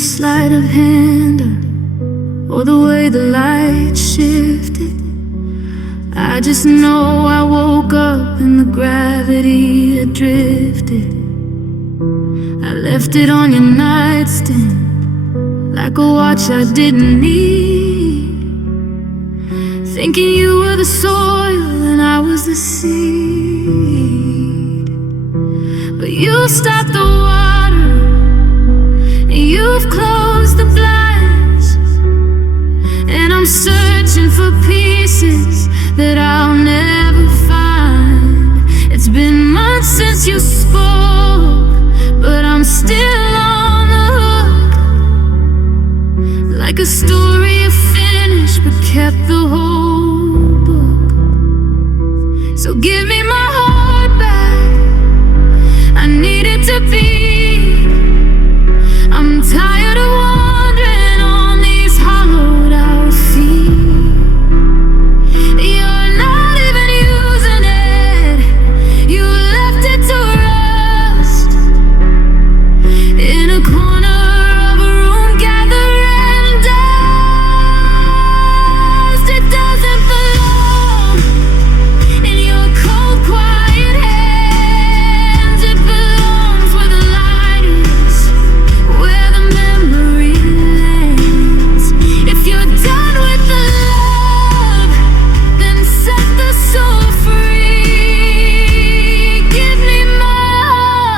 sleight of hand or the way the light shifted. I just know I woke up and the gravity had drifted. I left it on your nightstand like a watch I didn't need, thinking you were the soil and I was the seed. But you stopped the water and you've closed the blinds, and I'm searching for pieces that I'll never find. It's been months since you spoke, but I'm still on the hook, like a story you finished but kept the whole book. So give me my heart back, I need it to beat. I'm tired of wandering on these hollowed out feet. You're not even using it, you left it to rust in a corner of a room gathering dust. It doesn't belong in your cold, quiet hands. It belongs where the light is, where the memory lands. If you're done with the love, then set the soul free. Give me my heart,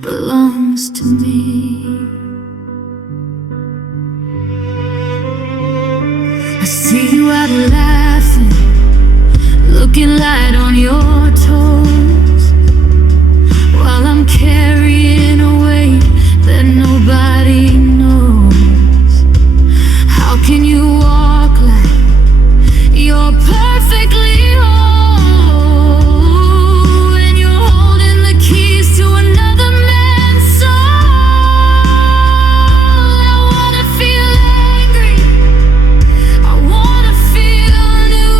belongs to me. I see you out laughing, looking light on your toes, while I'm carrying a weight that nobody knows. How can you walk like you're perfectly whole when you're holding the keys to another man's soul? I wanna feel angry, I wanna feel new,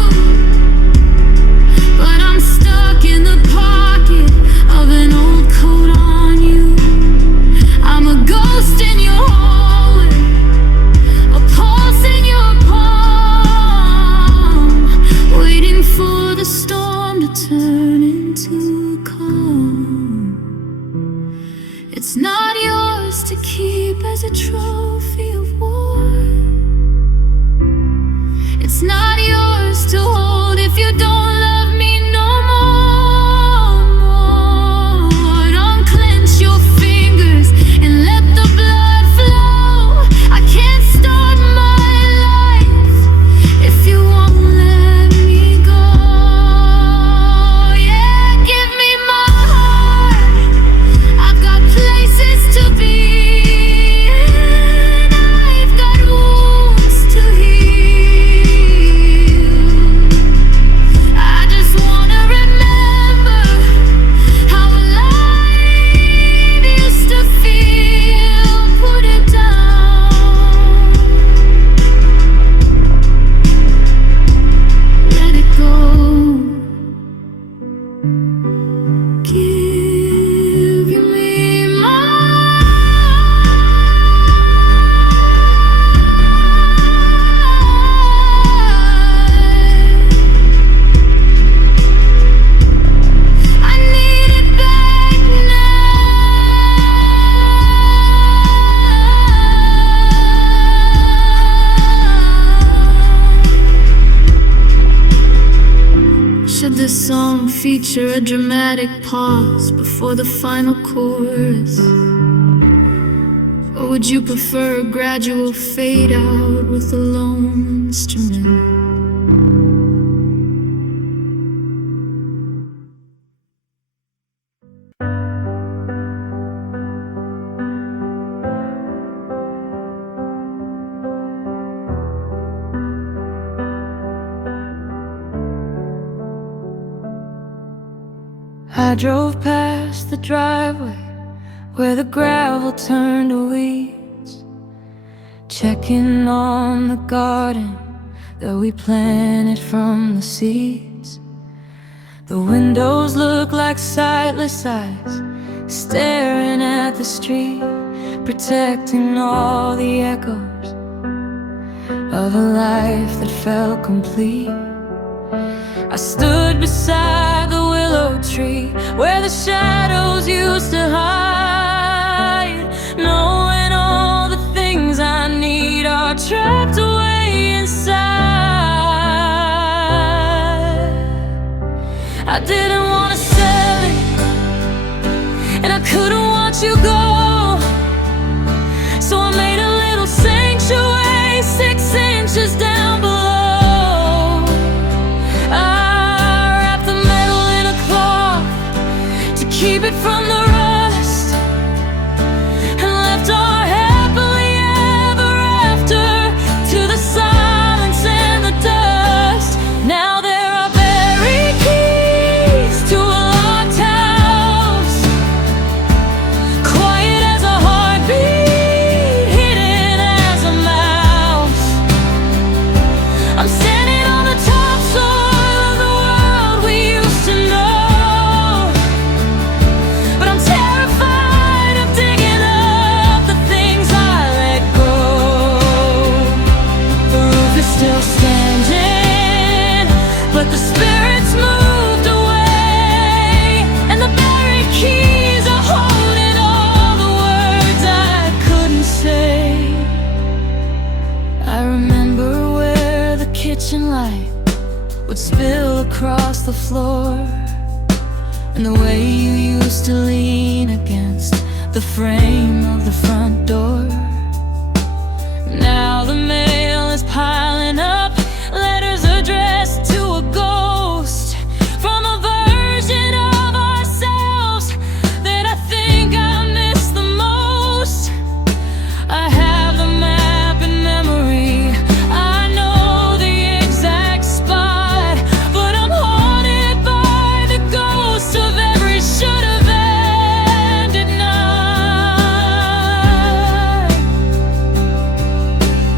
but I'm stuck in the pocket of an old coat on you. I'm a ghost in your hallway, a pulse in your palm, waiting for the storm to turn into calm. It's not yours to keep as a trophy of war. It's not yours to hold if you don't love me no more. Unclench your fingers and let the blood flow. I can't start my life if you won't let me go. Yeah, give me my heart, I've got places to be, and I've got wounds to heal. I just wanna remember how alive used to feel. Put it down, let it go. Give me my I need it back now. Should this song feature a dramatic pause before the final chorus? Or would you prefer a gradual fade out with a lone instrument? I drove past the driveway where the gravel turned to weeds, checking on the garden that we planted from the seeds. The windows look like sightless eyes staring at the street, protecting all the echoes of a life that felt complete. I stood beside the willow tree where the shadows used to hide, knowing all the things I need are trapped away inside. I didn't want to sell it, and I couldn't watch you go, so I made a little sanctuary 6 inches down below. Keep it from the rust, and left our happily ever after to the silence and the dust. Now there are buried keys to a locked house, quiet as a heartbeat, hidden as a mouse. I'm standing on the topsoil of the world we used to know, still standing, but the spirits moved away, and the buried keys are holding all the words I couldn't say. I remember where the kitchen light would spill across the floor, and the way you used to lean against the frame of the front door. Now the mail is piling up, letters addressed to a ghost, from a version of ourselves that I think I miss the most. I have the map in memory, I know the exact spot, but I'm haunted by the ghost of every should-have ended night.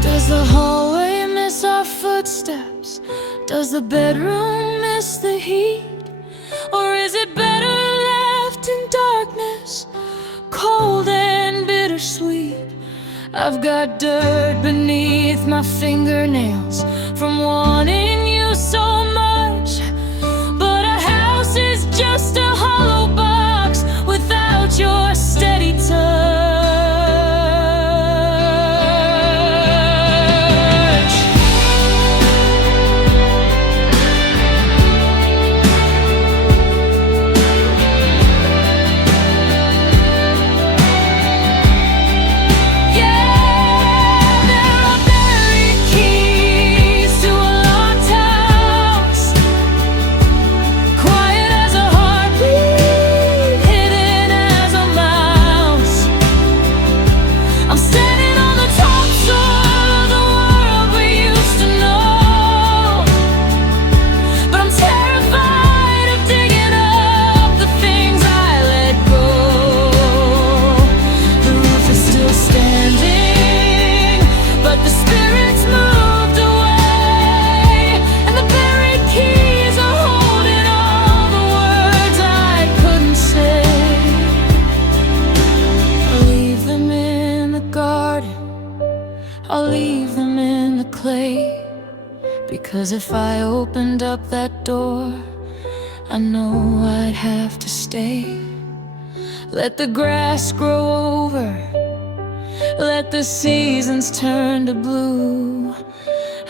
Does the hallway miss our footsteps? Does the bedroom miss the heat? Or is it better left in darkness, cold and bittersweet? I've got dirt beneath my fingernails from wanting you so much, but a house is just a hollow box without your steady touch. I'll leave them in the clay, because if I opened up that door, I know I'd have to stay. Let the grass grow over, let the seasons turn to blue.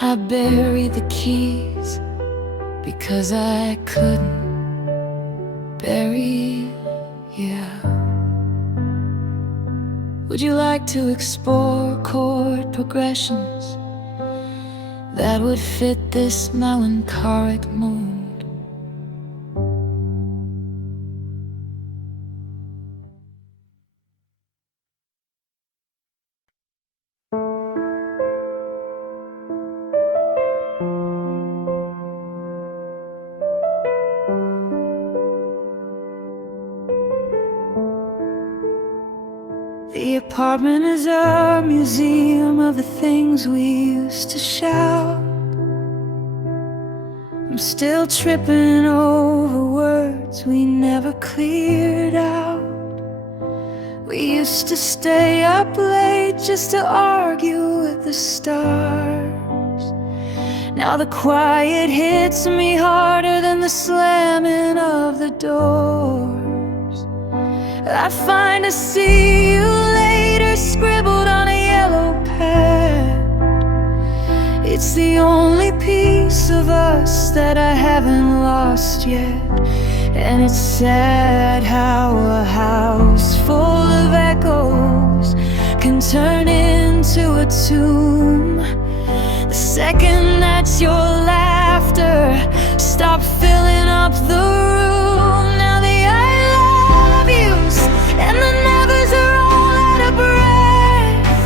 I buried the keys because I couldn't bury you. Would you like to explore chord progressions that would fit this melancholic mood? The apartment is a museum of the things we used to shout. I'm still tripping over words we never cleared out. We used to stay up late just to argue with the stars. Now the quiet hits me harder than the slamming of the doors. I find a see you later scribbled on a yellow pad. It's the only piece of us that I haven't lost yet. And it's sad how a house full of echoes can turn into a tomb. The second that your laughter stopped filling up the room. Now the I love yous and the nevers are all out of breath,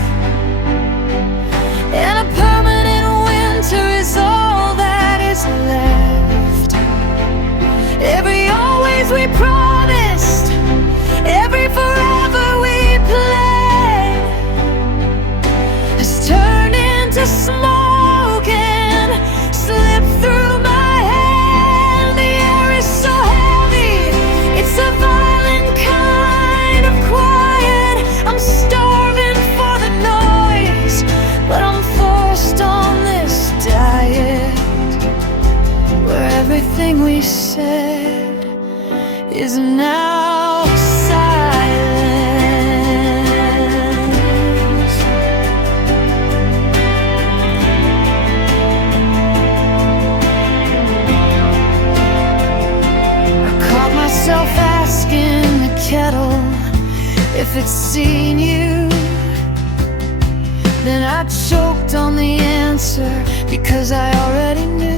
and a permanent winter is all that is left. Every always we promised, every forever we played has turned into smoke and slipped through my hand. The air is so heavy, it's a violent kind of quiet. I'm starving for the noise, but I'm forced on this diet where everything we said is now silence. I caught myself asking the kettle if it's seen you. Then I choked on the answer because I already knew.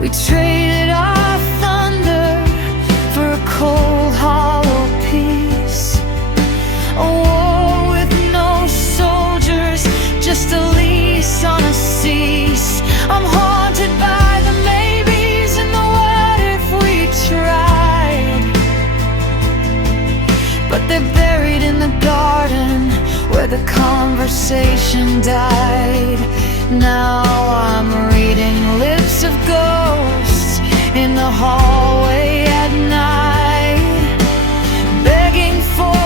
We traded our thunder for a cold, hollow peace. A war with no soldiers, just a lease on a cease. I'm haunted by the maybes and the what if we tried, but they're buried in the garden where the conversation died. Now I'm reading lips of ghosts in the hallway at night, begging for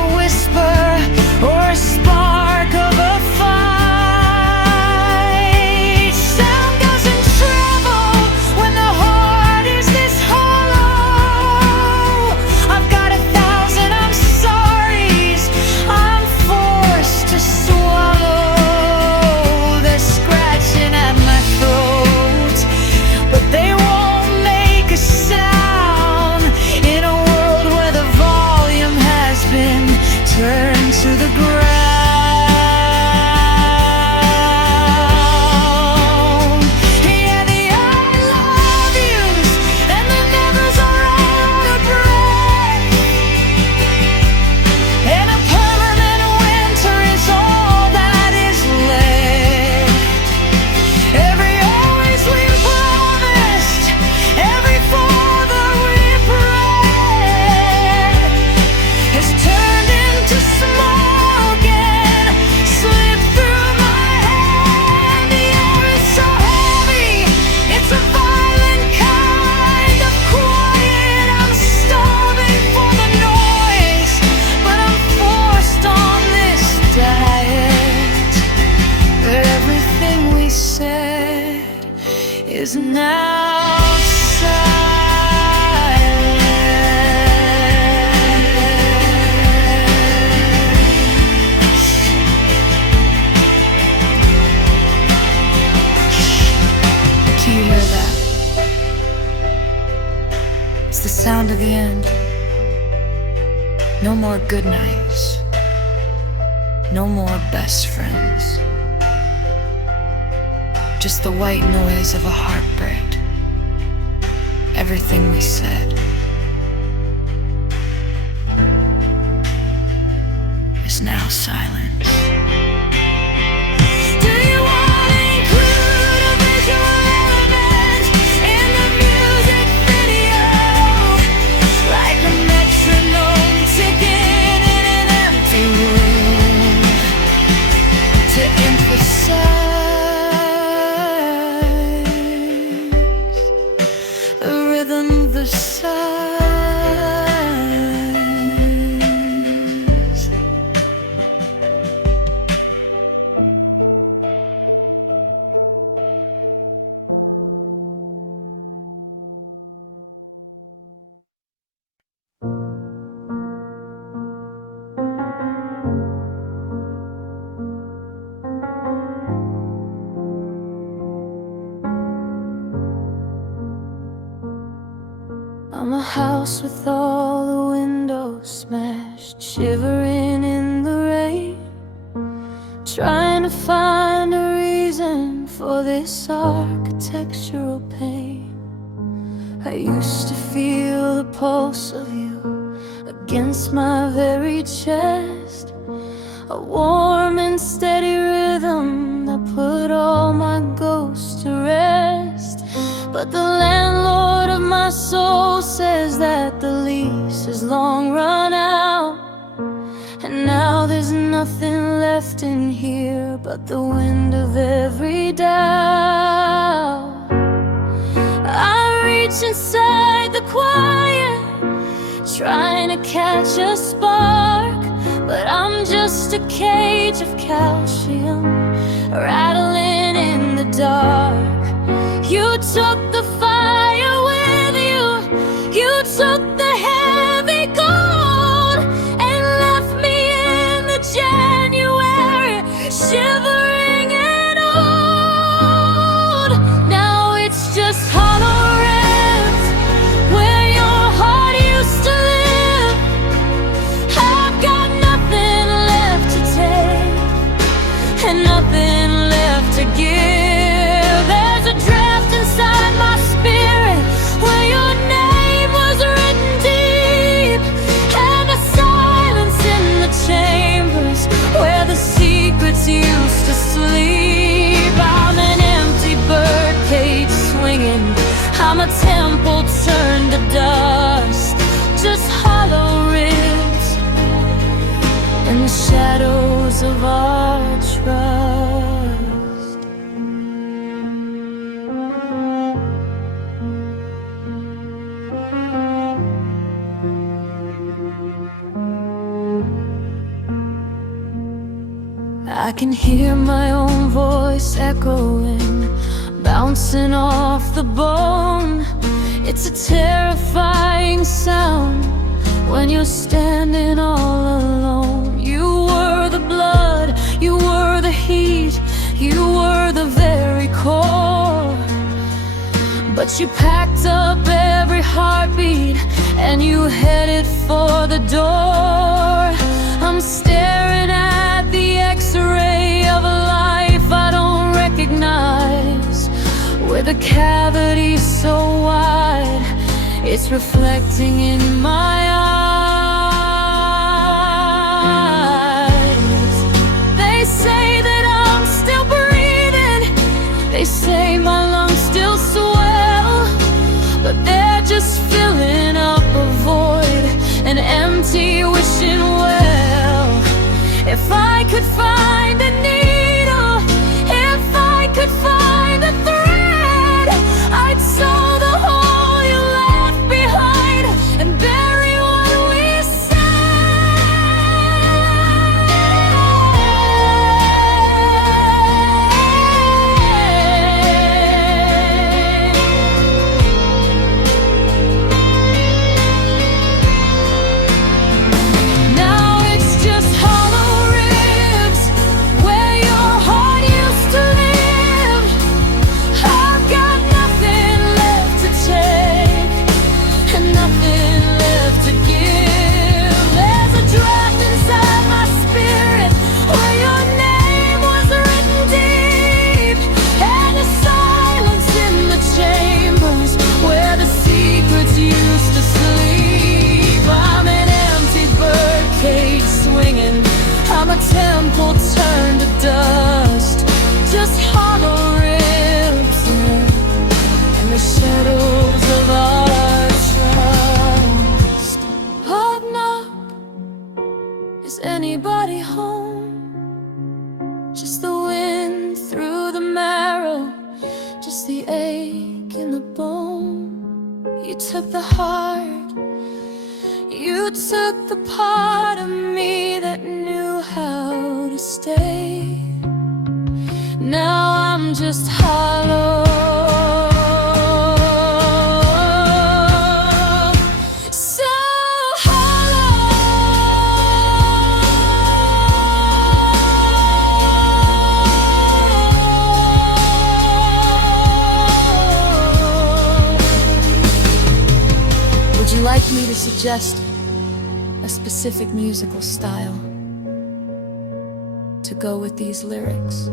a whisper or a spark of a fight. Sound doesn't travel when the heart is this hollow. I've got 1,000 I'm sorry's I'm forced to swallow. They're scratching at my throat, but they won't make a sound in a world where the volume has been turned to the ground. Yeah, the I love yous and the nevers are out of breath, and a permanent winter is all that is left. Every always we promised, every father we prayed has turned into smoke and slipped through my hand. The air is so heavy, it's a violent kind of quiet. I'm starving for the noise, but I'm forced on this diet where everything we said is now silent. Do you hear that? It's the sound of the end. No more good nights, no more best friends, just the white noise of a heartbreak. Everything we said is now silence. Do you want to include a visual element in the music video, like a metronome ticking in an empty room, to emphasize the rhythm, the silence? house with all the windows smashed, shivering in the rain, trying to find a reason for this architectural pain. I used to feel the pulse of you against my very chest, a warm and steady rhythm that put all my ghosts to rest. But the landlord of my soul says that the lease is long run out, and now there's nothing left in here but the wind of every doubt. I reach inside the quiet, trying to catch a spark, but I'm just a cage of calcium rattling in the dark. You took the fire with you, you took the heavy gold, and left me in the January, shivering and old. Now it's just hollow ribs where your heart used to live. I've got nothing left to take and nothing left to give. There's a draft inside my spirit where your name was written deep, and a silence in the chambers where the secrets used to sleep. I'm an empty birdcage swinging, I'm a temple turned to dust, just hollow ribs in the shadows of our trust. I can hear my own voice echoing, bouncing off the bone. It's a terrifying sound when you're standing all alone. You were the blood, you were the heat, you were the very core. But you packed up every heartbeat and you headed for the door. I'm staring at the X-ray of a life I don't recognize, with a cavity so wide it's reflecting in my eyes. They say that I'm still breathing, they say my lungs still swell, but they're just filling up a void, an empty wishing well. If I could find a needle, if I could find a thread, I'd sew the hole you left behind and bury what we said. Now it's just hollow ribs where your heart used to live. I've got nothing left to take and nothing left to give. There's a draft inside my spirit where your name was written deep, and a silence in the chambers where the secrets used to sleep. I'm an empty birdcage swinging, I'm a temple turned to dust, just hollow ribs in the shadows of our trust. Partner, is anybody home? Just the wind through the marrow, just the ache in the bone. You took the heart, you took the part of me that knew how to stay. Now I'm just hollow, so hollow. Would you like me just a specific musical style to go with these lyrics.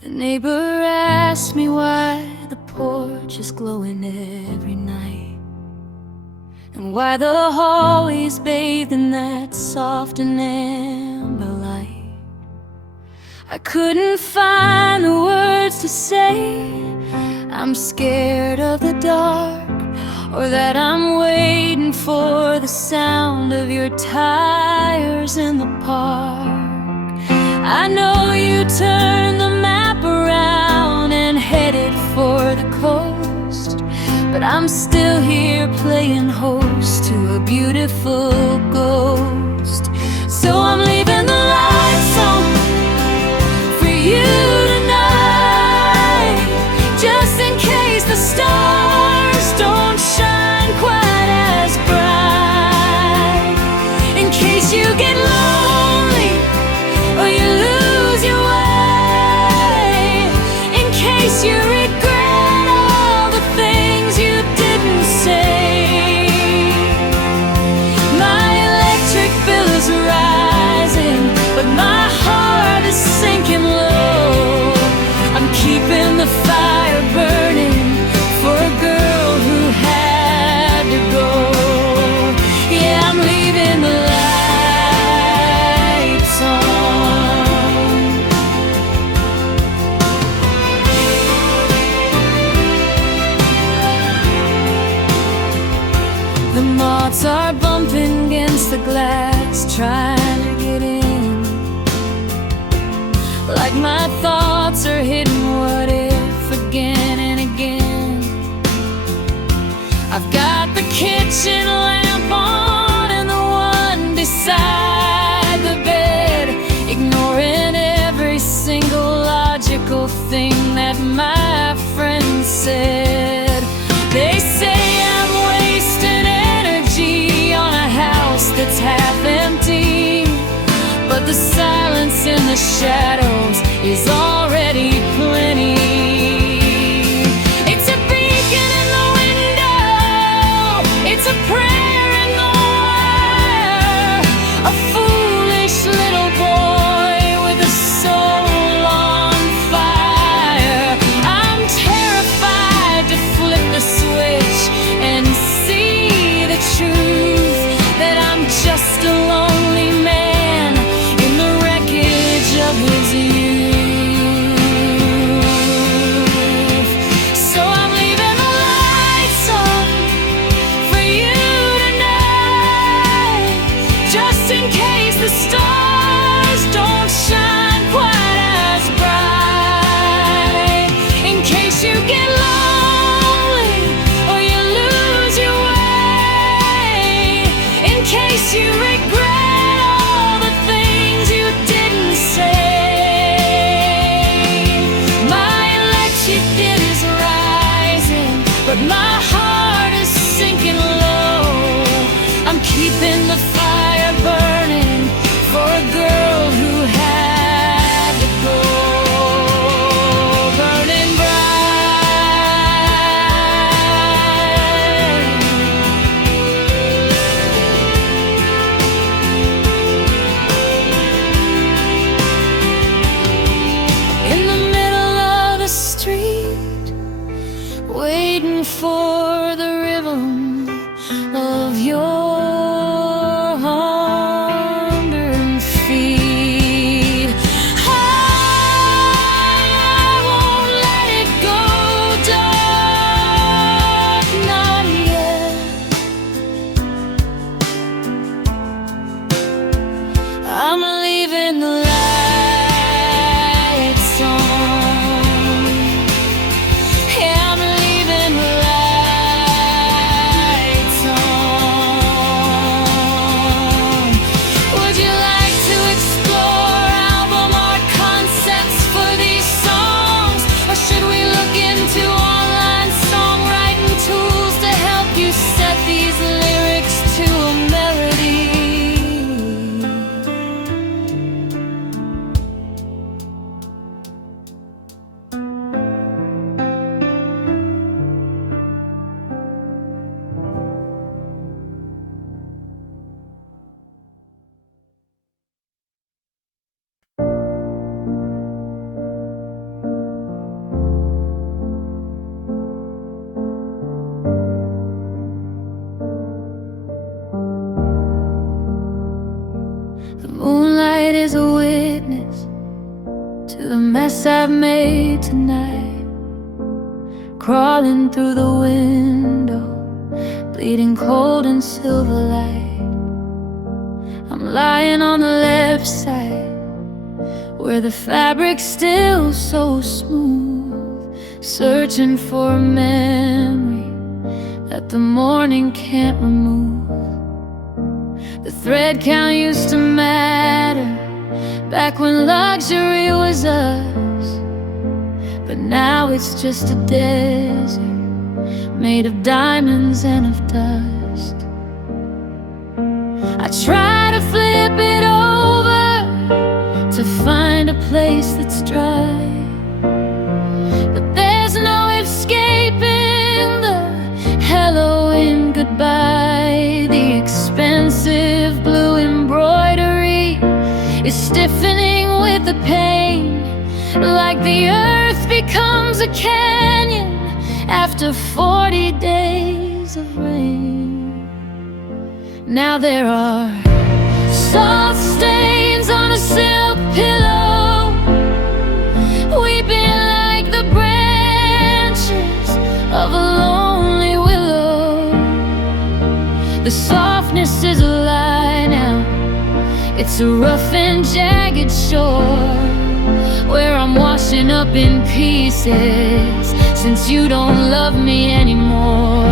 The neighbor asked me why the porch is glowing every night, and why the hallway's bathed in that soft and amber light. I couldn't find the words to say I'm scared of the dark, or that I'm waiting for the sound of your tires in the park. I know you turned the map around and headed for the coast, but I'm still here playing host to a beautiful ghost. So I'm leaving the lights on for you tonight, just in case the stars don't shine quite as bright, in case you get lonely or you lose your way, in case you regret all the things you didn't say. My electric bill is rising, but my heart is sinking low. I'm keeping the fire burning for a girl who had to go. Yeah, I'm leaving the lights on. The moths are bumping against the glass, trying to get in, like my thoughts are hitting what if again and again. I've got the kitchen lamp on and the one beside the bed, ignoring every single logical thing that my friend said. They say I'm wasting energy on a house that's half empty, but the silence in the shadows is already plenty. It's a beacon in the window, it's a prayer in the wire, a foolish little boy with a soul on fire. I'm terrified to flip the switch and see the truth, that I'm just a lonely man in the wreckage of his youth. So I'm leaving the lights on for you tonight, just in case the stars don't shine quite as bright, in case you get lonely or you lose your way, in case you regret all the things you didn't say. My electric bill is rising, but my heart is sinking low. I'm keeping the fire burning for a girl who had to go, burning bright. In the middle of the street, waiting for the rhythm of your wandering feet. I won't let it go dark, not yet. I'm leaving the lights on. Yeah, I'm leaving the lights mess I've made tonight, crawling through the window, bleeding cold in silver light. I'm lying on the left side, where the fabric's still so smooth, searching for a memory that the morning can't remove. The thread count used to matter back when luxury was us, but now it's just a desert made of diamonds and of dust. I try to flip it over to find a place that's dry, but there's no escaping the hello and goodbye. The expensive blue embroidery is stiffening with the pain, like the earth becomes a canyon after 40 days of rain. Now there are salt stains on a silk pillow, weeping like the branches of a lonely willow. The softness is a lie now, it's a rough and jagged shore, where I'm washing up in pieces since you don't love me anymore.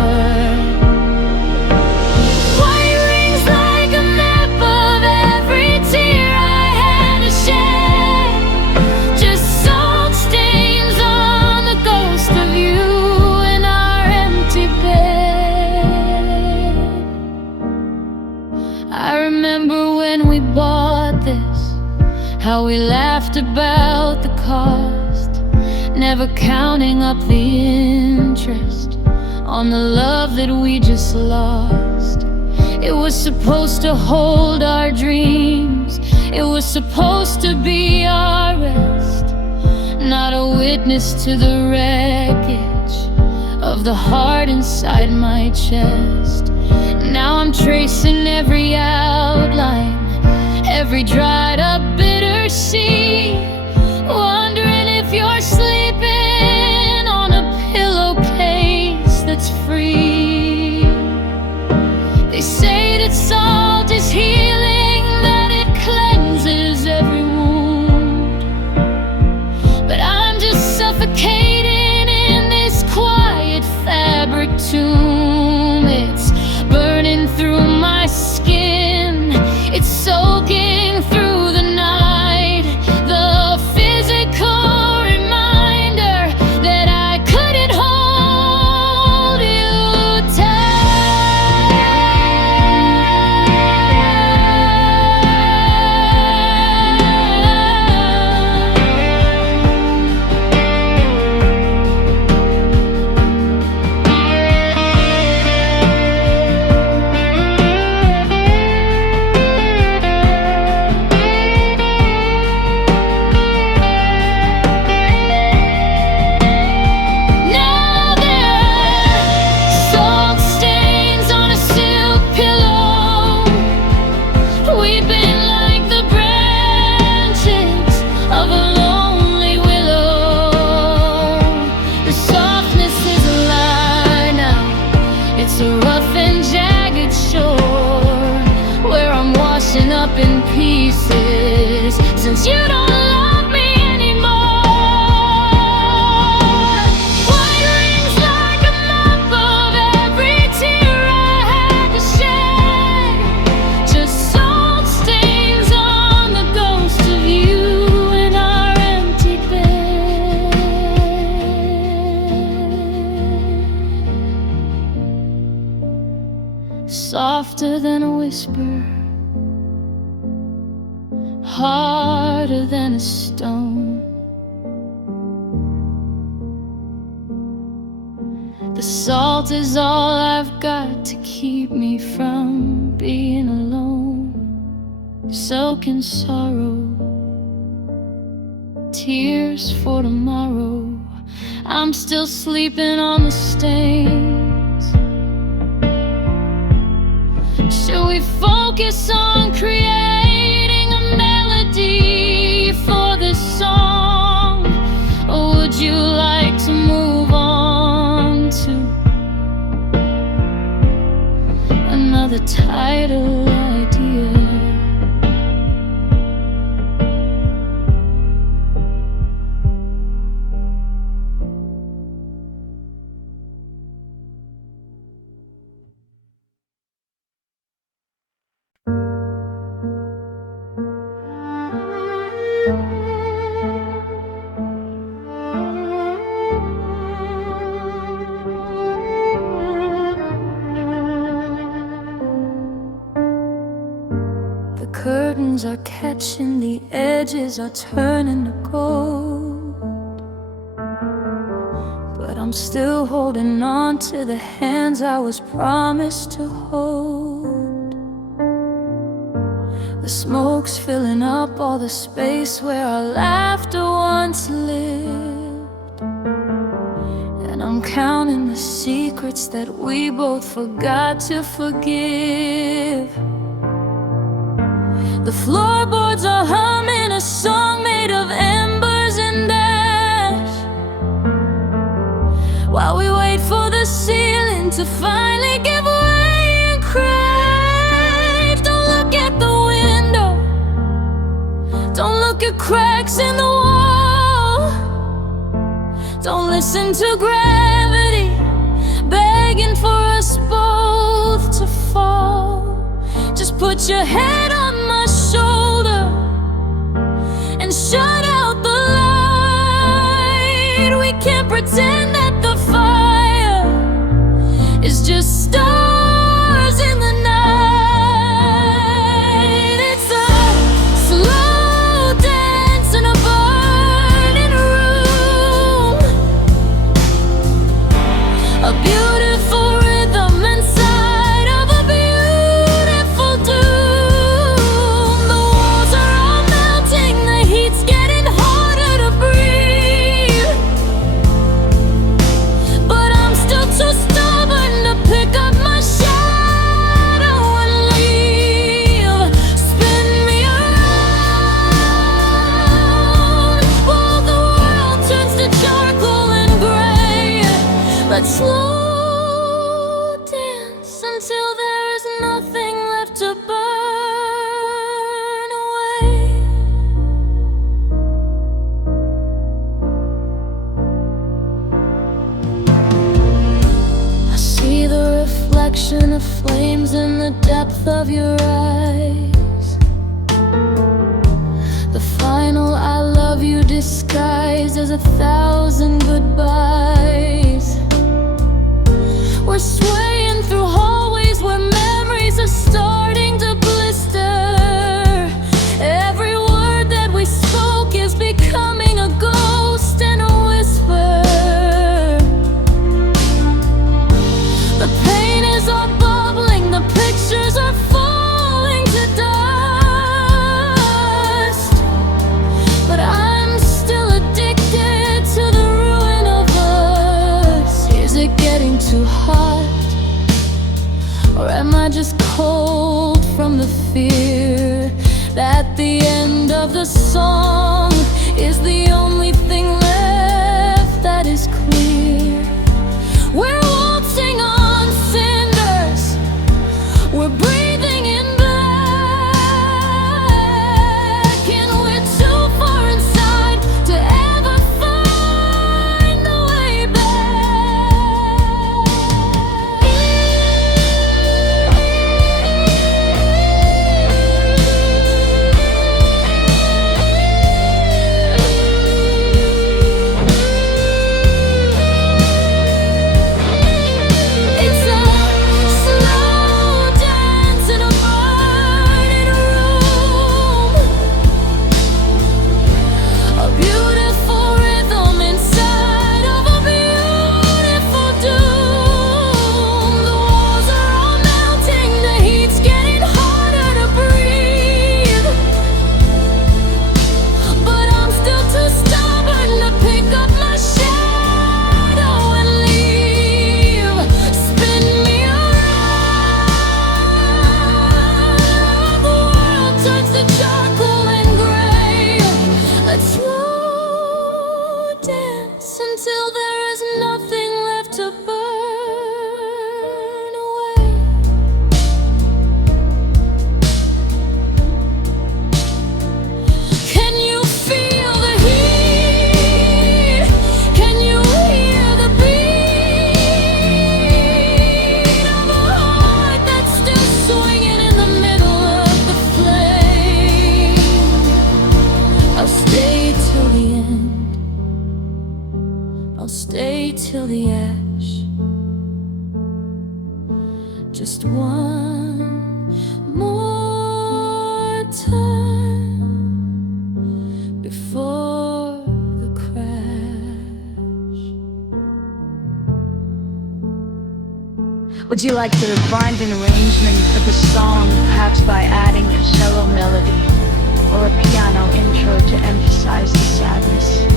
White rings like a map of every tear I had to shed, just salt stains on the ghost of you in our empty bed. I remember when we bought this, how we laughed about the cost, never counting up the interest on the love that we just lost. It was supposed to hold our dreams, it was supposed to be our rest, not a witness to the wreckage of the heart inside my chest. Now I'm tracing every outline, every dried up bitter sea, wondering if you're sleeping on a pillowcase that's free. They say that salt is healing, that it cleanses every wound, but I'm just suffocating in this quiet fabric tomb. It's burning through my skin, it's soaking through the night, the physical reminder that I couldn't hold you tight. Now there are salt stains on a silk pillow, weeping like the branches of a lonely willow. The softness is a lie now, it's a rough and jagged shore, where I'm washing up in pieces since you don't love me anymore. White rings like a map of every tear I had to shed, just salt stains on the ghost of you in our empty bed. Softer than a whisper, harder than a stone. The salt is all I've got to keep me from being alone, soak in sorrow, tears for tomorrow. I'm still sleeping on the stains. Should we focus on creating a melody for this song? title idea. The curtains are catching, the edges are turning to gold, but I'm still holding on to the hands I was promised to hold. The smoke's filling up all the space where our laughter once lived, and I'm counting the secrets that we both forgot to forgive. The floorboards are humming a song made of embers and ash, while we wait for the ceiling to finally give way and crack. Don't look at the window, don't look at cracks in the wall. Don't listen to gravity begging for us both to fall. Just put your head on my shoulder and shut out the light. We can't pretend that the fire is just stars in the night. It's a slow dance in a burning room, a beautiful rhythm inside of a beautiful doom. The walls are all melting, the heat's getting harder to breathe, but I'm still too stubborn to pick up my shadow and leave. Spin me around while the world turns to charcoal and gray. Let's slow dance until there is nothing left to burn away. I see the reflection of flames in the depth of your eyes, the final I love you disguised as 1,000 goodbyes. We're swaying through hallways where memories are starting to blister. Every word that we spoke is becoming a ghost and a whisper. The pain is all bubbling, the pictures are falling to dust, but I'm still addicted to the ruin of us. Is it getting too hot, or am I just cold from the fear that the end of the song is the only thing left that is clear? We're waltzing on cinders, we're breathing in black, and we're too far inside to ever find the way back. just one more time before the crash. Would you like to refine an arrangement of the song, perhaps by adding a cello melody or a piano intro to emphasize the sadness?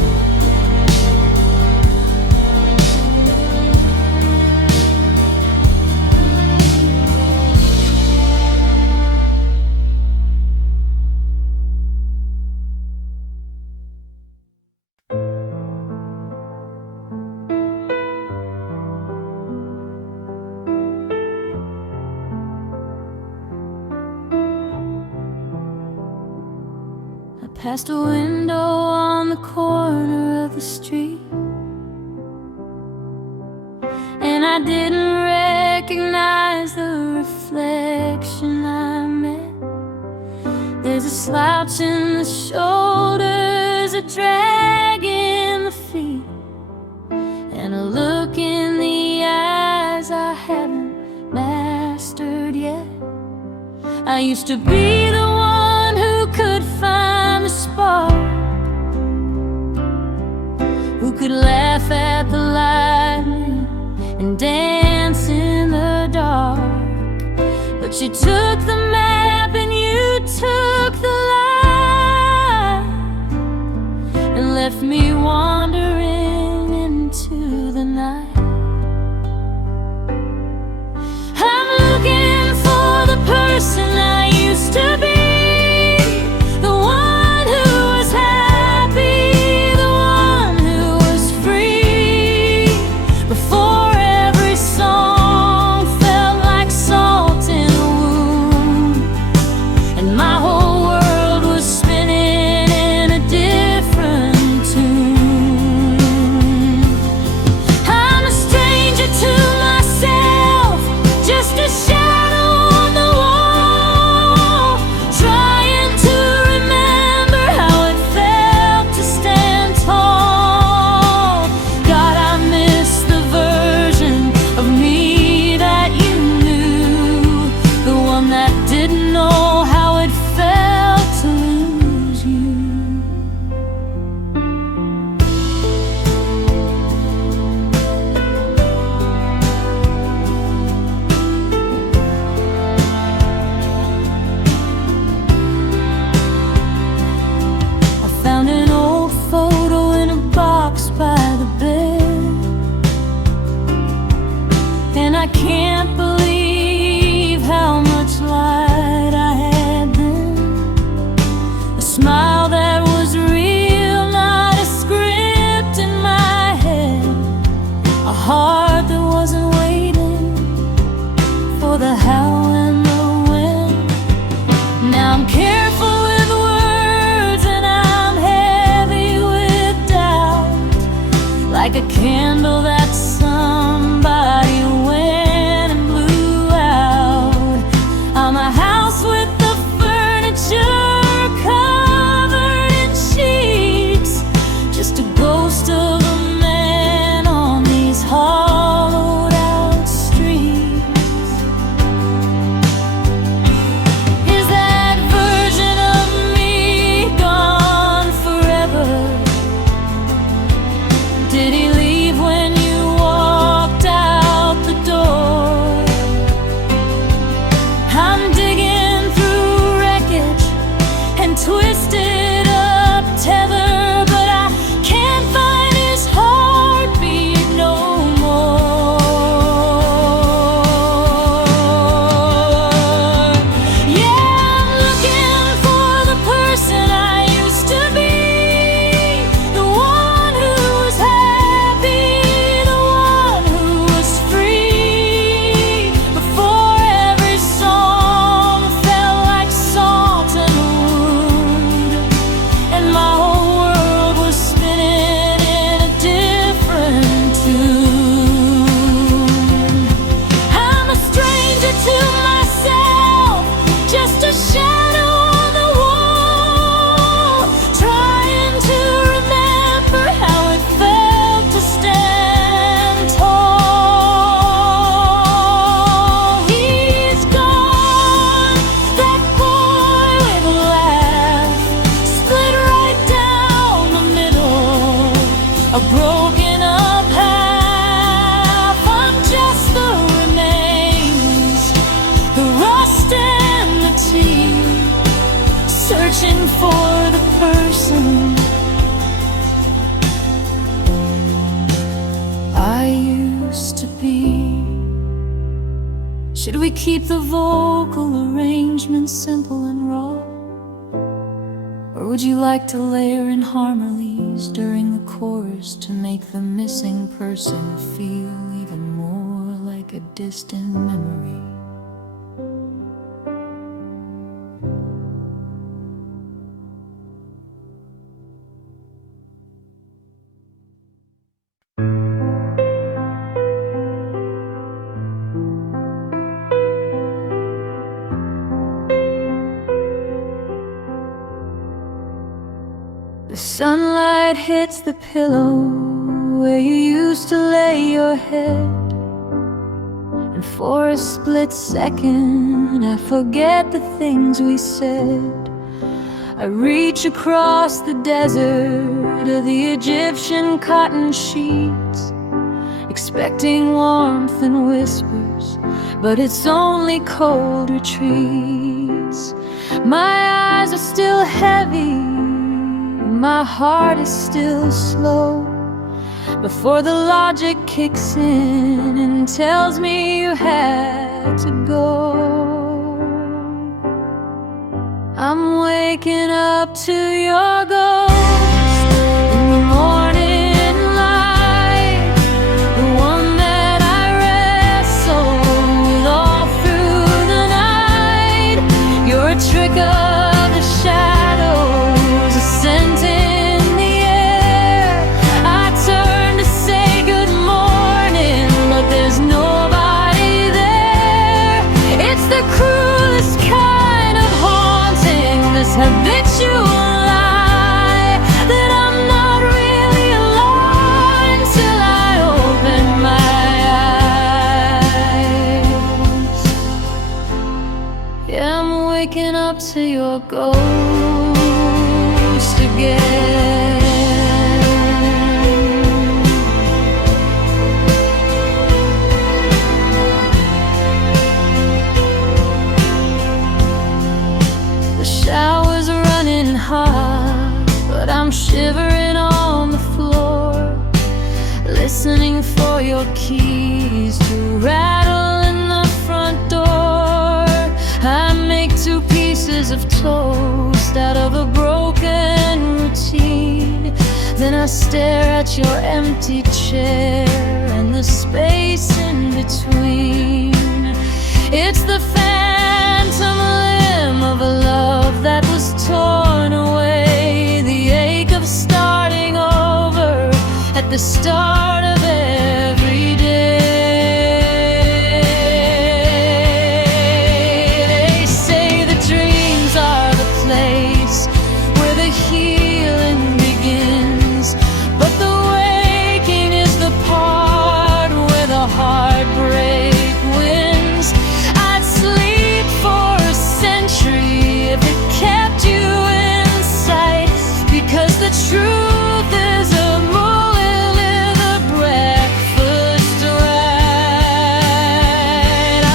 Past a window on the corner of the street, and I didn't recognize the reflection I met. There's a slouch in the shoulders, a drag in the feet, and a look in the eyes I haven't mastered yet. I used to be the one who could find the spark, who could laugh at the lightning and dance in the dark. But you took the map and you took the light and left me wandering into the night. I'm looking for the person I used to be, the one who was happy, the one who was free, before every song felt like salt in a wound, and my whole world was spinning in a different tune. I'm a stranger to myself, just a shadow on the wall, trying to remember how it felt to stand tall. God, I miss the version of me that you knew, the one that didn't know how it felt to lose you. I found an old photo in a box by the bed, and I can't believe how much light I had then. A smile that was real, not a script in my head. A heart that wasn't waiting for the how and the when. Now I'm careful with words and I'm heavy with doubt, like a candle that somebody went and blew out. I'm a house with the furniture covered in sheets, just a ghost of a man on these hollowed out streets. Should we keep the vocal arrangements simple and raw? Or would you like to layer in harmonies during the chorus to make the missing person feel even more like a distant memory? The sunlight hits the pillow where you used to lay your head, and for a split second I forget the things we said. I reach across the desert to the Egyptian cotton sheets, expecting warmth and whispers, but it's only cold retreats. My eyes are still heavy, my heart is still slow, before the logic kicks in and tells me you had to go. I'm waking up to your ghost in the morning light, the one that I wrestle with all through the night. You're a trick of the shadows, a scent in the air. I turn to say good morning, but there's nobody there. It's the cruelest kind of haunting, this habitual lie, that I'm not really alone till I open my eyes. Yeah, I'm waking up to your ghost again. The shower's running hot, but I'm shivering on the floor, listening for your keys to rattle in the front door. I make 2 pieces of toast out of a broken routine, then I stare at your empty chair and the space in between. It's the phantom limb of a love that was torn away, the ache of starting over at the start of every day. They say the dreams are the place where the healing begins, but the waking is the part where the heartbreak wins. I'd sleep for a century if it kept you in sight, because the truth is a mullet with a breakfast rite.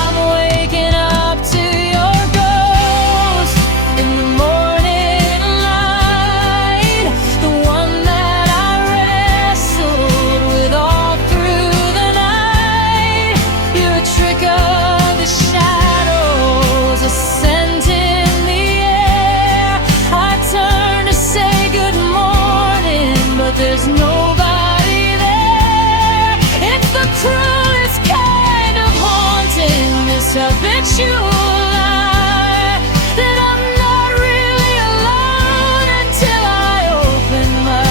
I'm waking up to your ghost in the morning light, the one that I wrestled with all through the night. You're a trick of the shadows, a scent in the air. I turn to say good morning, but there's nobody there. It's the cruelest kind of haunting, this habitual lie, that I'm not really alone until I open my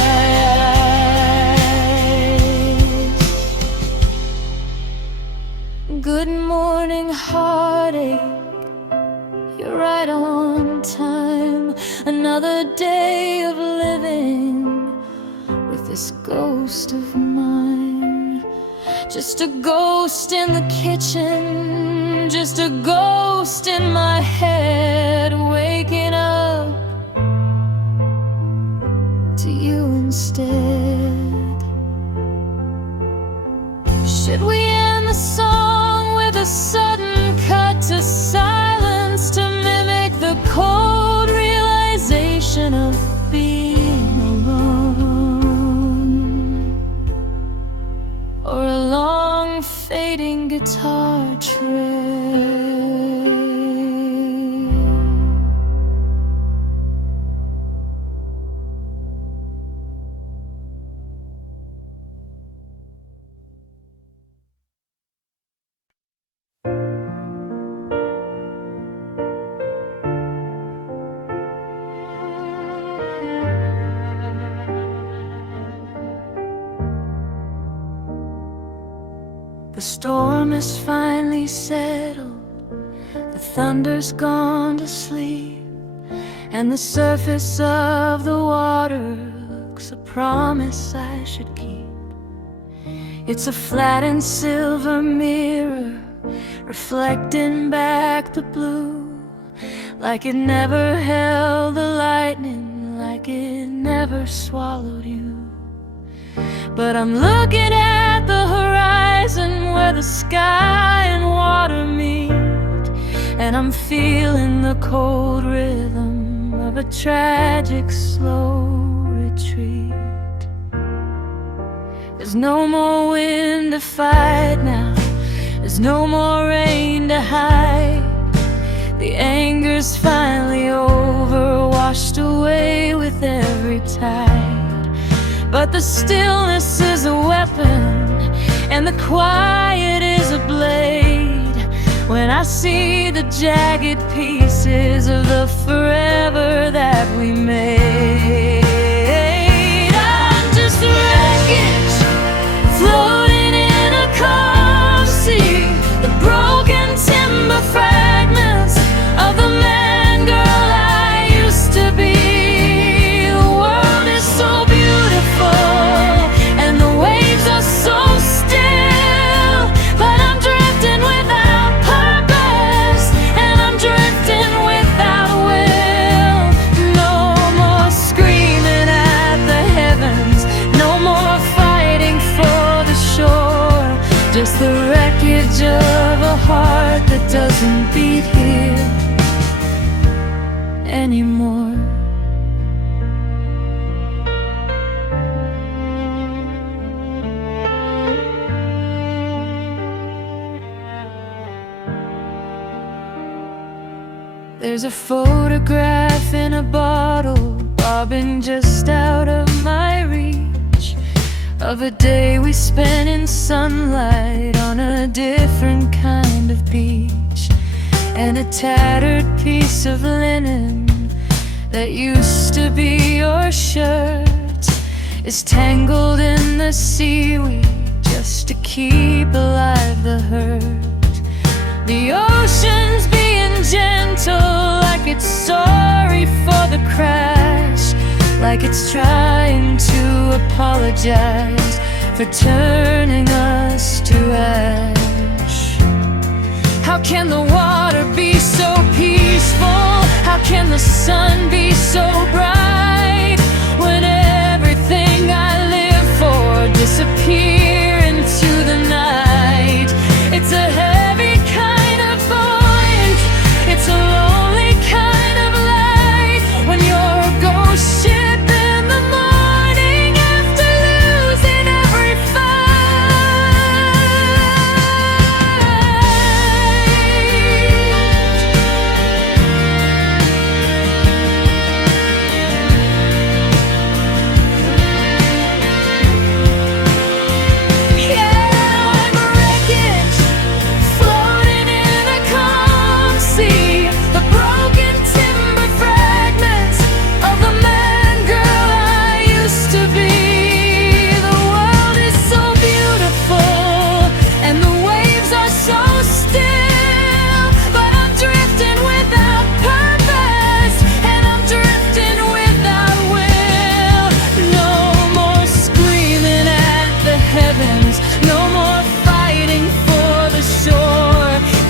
eyes. Good morning, heartache, you're right on time. Another day of living with this ghost of mine. Just a ghost in the kitchen, just a ghost in my head, waking up to you instead. Should we end the song with a sudden cut to silence to mimic the cold realization of being alone? Or a long fade fading guitar trail. The storm has finally settled, the thunder's gone to sleep, and the surface of the water looks a promise I should keep. It's a flattened silver mirror reflecting back the blue, like it never held the lightning, like it never swallowed you. But I'm looking at the horizon where the sky and water meet, and I'm feeling the cold rhythm of a tragic slow retreat. There's no more wind to fight now, there's no more rain to hide. The anger's finally over, washed away with every tide. But the stillness is a weapon, and the quiet is a blade. When I see the jagged pieces of the forever that we made, I'm just wreckage, floating in a calm sea. The broken timber fragments of the man girl I used to be. The world is so beautiful, and the waves are so still, but I'm drifting without purpose, and I'm drifting without will. No more screaming at the heavens, no more fighting for the shore, just the wreckage of a heart that doesn't beat here anymore. There's a photograph in a bottle, bobbing just out of my reach, of a day we spent in sunlight on a different kind of beach. And a tattered piece of linen that used to be your shirt is tangled in the seaweed just to keep alive the hurt. The ocean's being gentle, like it's sorry for the crash, like it's trying to apologize for turning us to ash. How can the water be so peaceful? How can the sun be so bright when everything I live for disappear into the night? It's a heavy kind of void, it's a lonely kind of light, when you're a ghost ship in the morning after losing every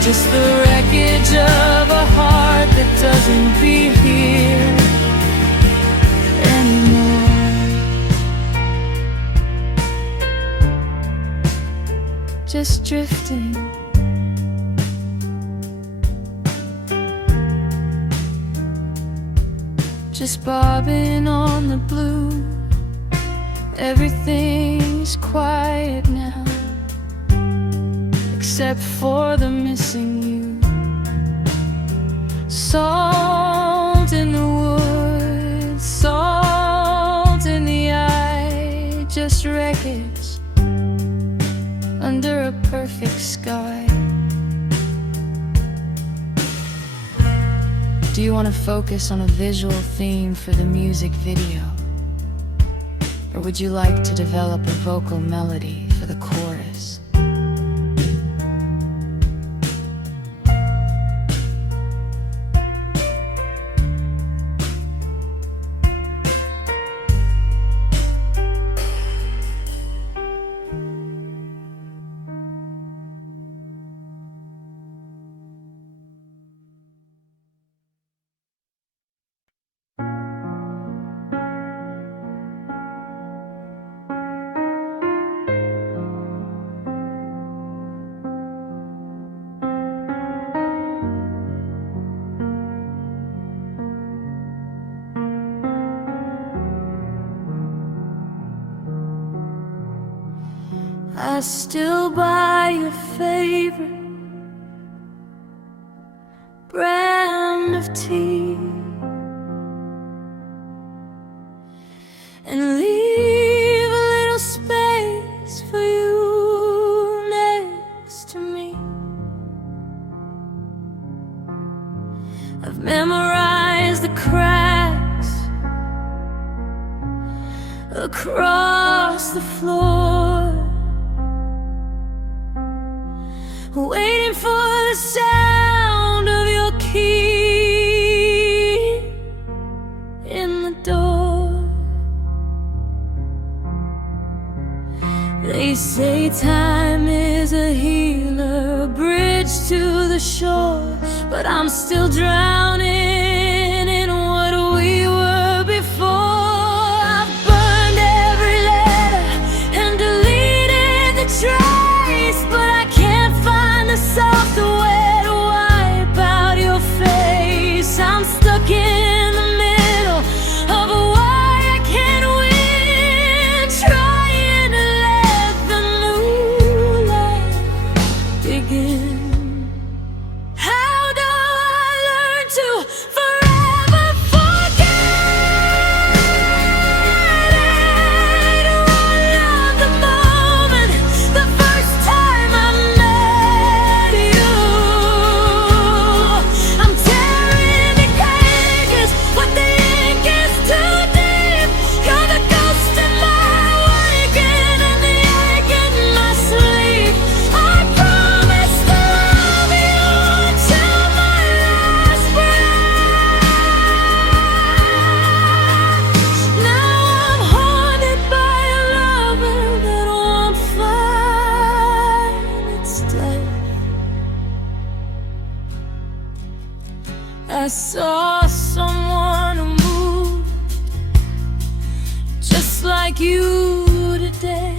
just the wreckage of a heart that doesn't beat here anymore. Just drifting, just bobbing on the blue. Everything's quiet now, except for the missing you. Salt in the wood, salt in the eye, just wreckage under a perfect sky. Do you want to focus on a visual theme for the music video? Or would you like to develop a vocal melody for the chorus? I still buy your favorite brand of tea and leave a little space for you next to me. I've memorized the cracks across the floor, waiting for the sound of your key in the door. They say time is a healer, a bridge to the shore, but I'm still drowning in what we were before. I've burned every letter and deleted the trace, but I can't find the software to wipe out your face. I'm stuck in the middle of a why I can't win, trying to let the new life begin. How do I learn to forever forget? I don't love the moment, the first time I met you. I'm tearing the pages, but the ink is too deep. You're the ghost in my waking and the ache in my sleep. I promise to love you until my last breath. Now I'm haunted by a lover that won't find its death. I saw someone who moved just like you today,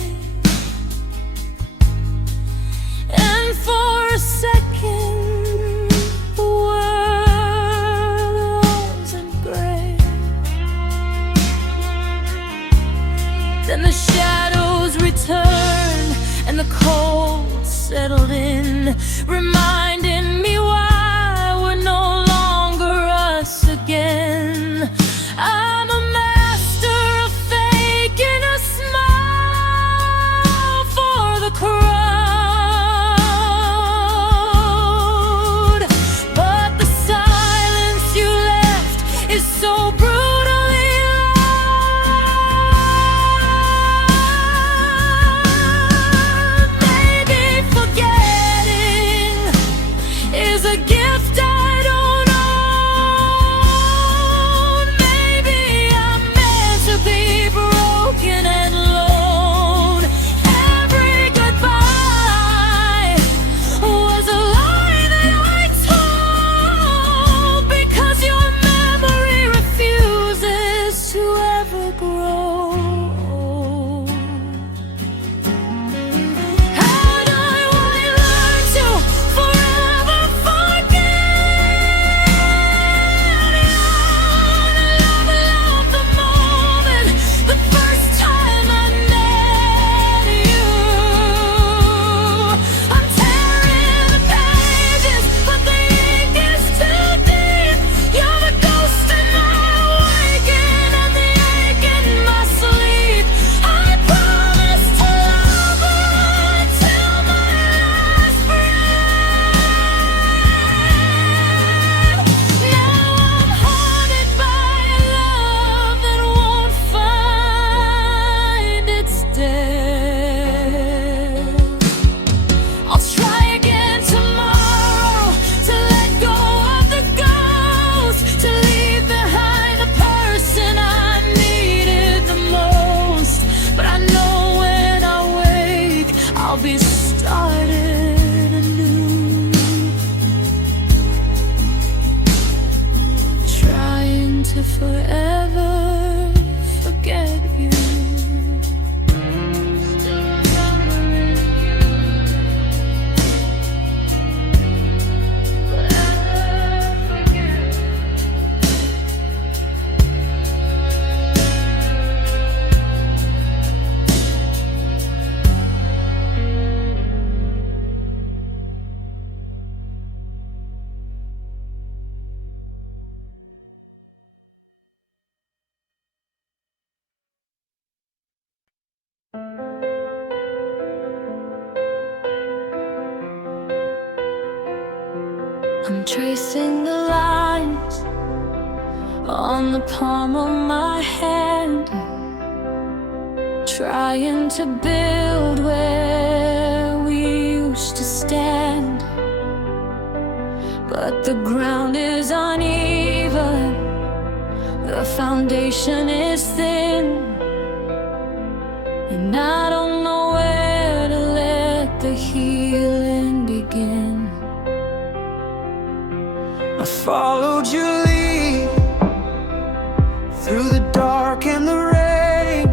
and for a second the world wasn't gray. Then the shadows returned and the cold settled in, reminding me why we're no longer us again. I'm a master of faking a smile for the crowd, but the silence you left is so brutally loud. Maybe forgetting I'm tracing the lines on the palm of my hand, trying to build where we used to stand. But the ground is uneven, the foundation is thin, and I don't know where to let the healing begin. I followed your lead through the dark and the rain,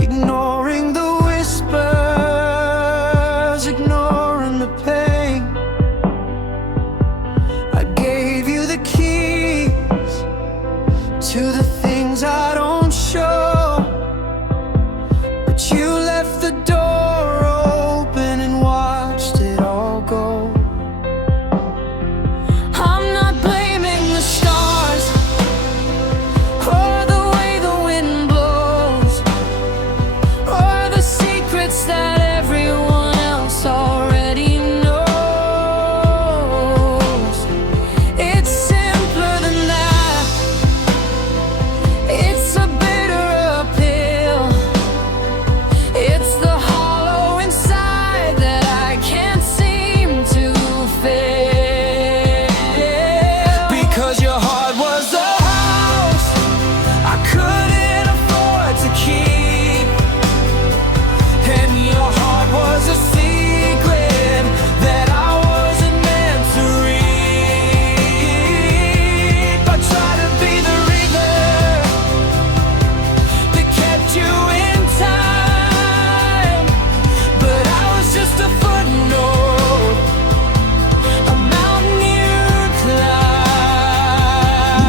ignoring the whispers, ignoring the pain. I gave you the keys to the things I don't show, but you left the door open and watched it all go. I'm not blaming the stars or the way the wind blows or the secrets that everyone else already knows. It's simpler than that. It's a bitter pill. It's the hollow inside that I can't seem to fill. Because your heart was a house I couldn't afford to keep, and your heart was a secret that I wasn't meant to read. I tried to be the river that kept you in time, but I was just a footnote, a mountain you climb.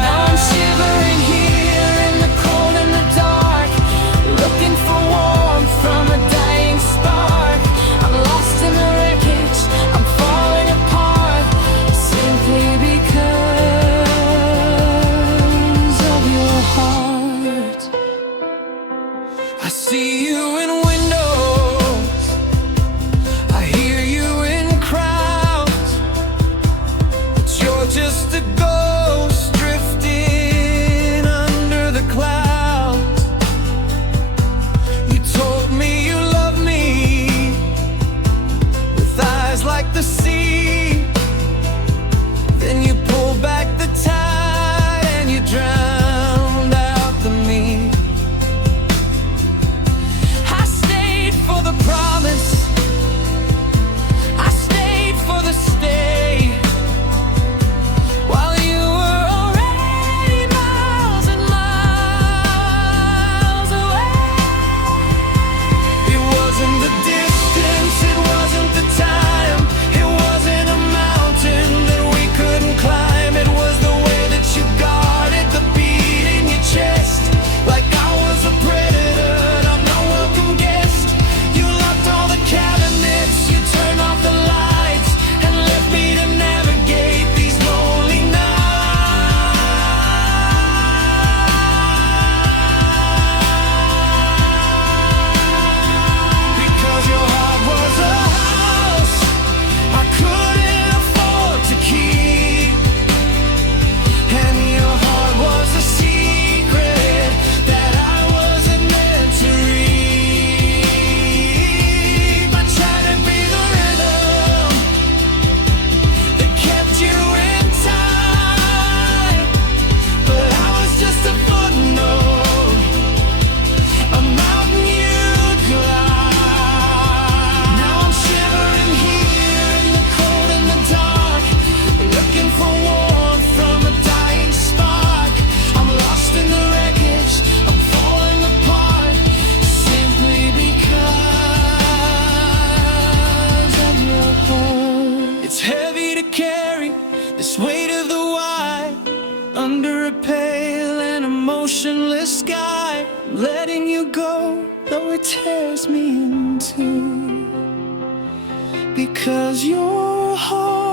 Now I'm shivering here in the cold and the dark, looking for warmth from a dying spark. I'm lost in the wreckage, I'm falling apart, simply because of your heart. I see you in windows, I hear you in crowds, but you're just a ghost drifting under the clouds. You told me you love me with eyes like the sea, then you pulled back the tide and you drowned out the me. I stayed for the promise, I stayed for the stay, while you were already miles and miles away. It wasn't the distance, it wasn't the time, it wasn't a mountain that we couldn't climb. It was the way that you guarded the beat in your chest, like I was a predator and I'm no welcome guest. You locked all the cabinets, you turned off the lights, and left me to navigate these lonely nights. Because your heart was a house I couldn't afford to keep, and your heart was a secret that I wasn't meant to read. I tried to be the rhythm that kept you in time, but I was just a footnote, a mountain you climb. Now I'm shivering here in the cold and the dark, looking for warmth from a dying spark. I'm lost in the wreckage, I'm falling apart, simply because of your heart. It's heavy to carry this weight of the wide under a pale and emotionless sky. Letting you go, though it tears me in two, because your heart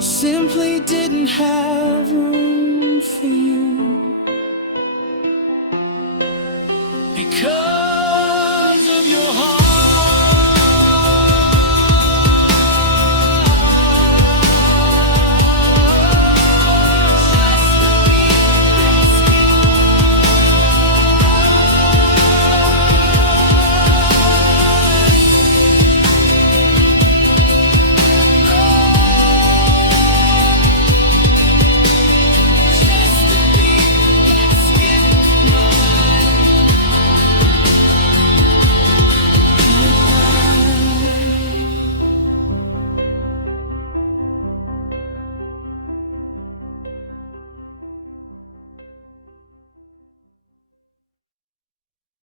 simply didn't have